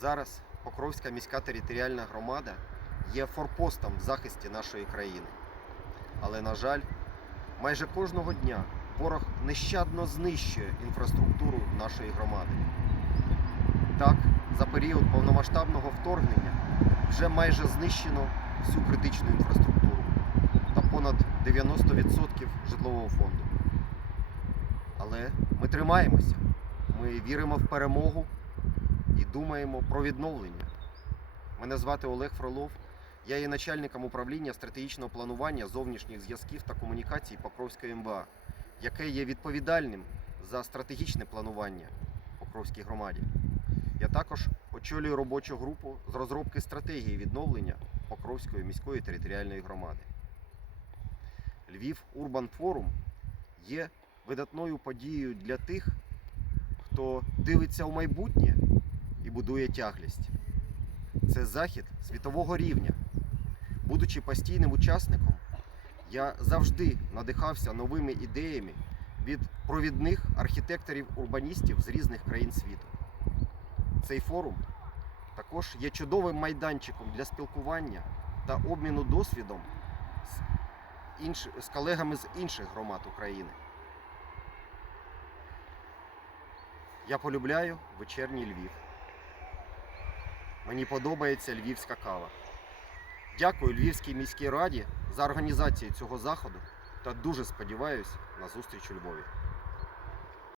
Зараз Покровська міська територіальна громада є форпостом в захисті нашої країни. Але, на жаль, майже кожного дня ворог нещадно знищує інфраструктуру нашої громади. Так, за період повномасштабного вторгнення вже майже знищено всю критичну інфраструктуру та понад 90% житлового фонду. Але ми тримаємося, ми віримо в перемогу думаємо про відновлення. Мене звати Олег Фролов. Я є начальником управління стратегічного планування зовнішніх зв'язків та комунікацій Покровської МВА, яке є відповідальним за стратегічне планування Покровській громаді. Я також очолюю робочу групу з розробки стратегії відновлення Покровської міської територіальної громади. Львів Урбан Форум є видатною подією для тих, хто дивиться у майбутнє будує тяглість. Це захід світового рівня. Будучи постійним учасником, я завжди надихався новими ідеями від провідних архітекторів-урбаністів з різних країн світу. Цей форум також є чудовим майданчиком для спілкування та обміну досвідом з, інш... з колегами з інших громад України. Я полюбляю вечірній Львів. Мені подобається львівська кава. Дякую Львівській міській раді за організацію цього заходу та дуже сподіваюся на зустріч у Львові.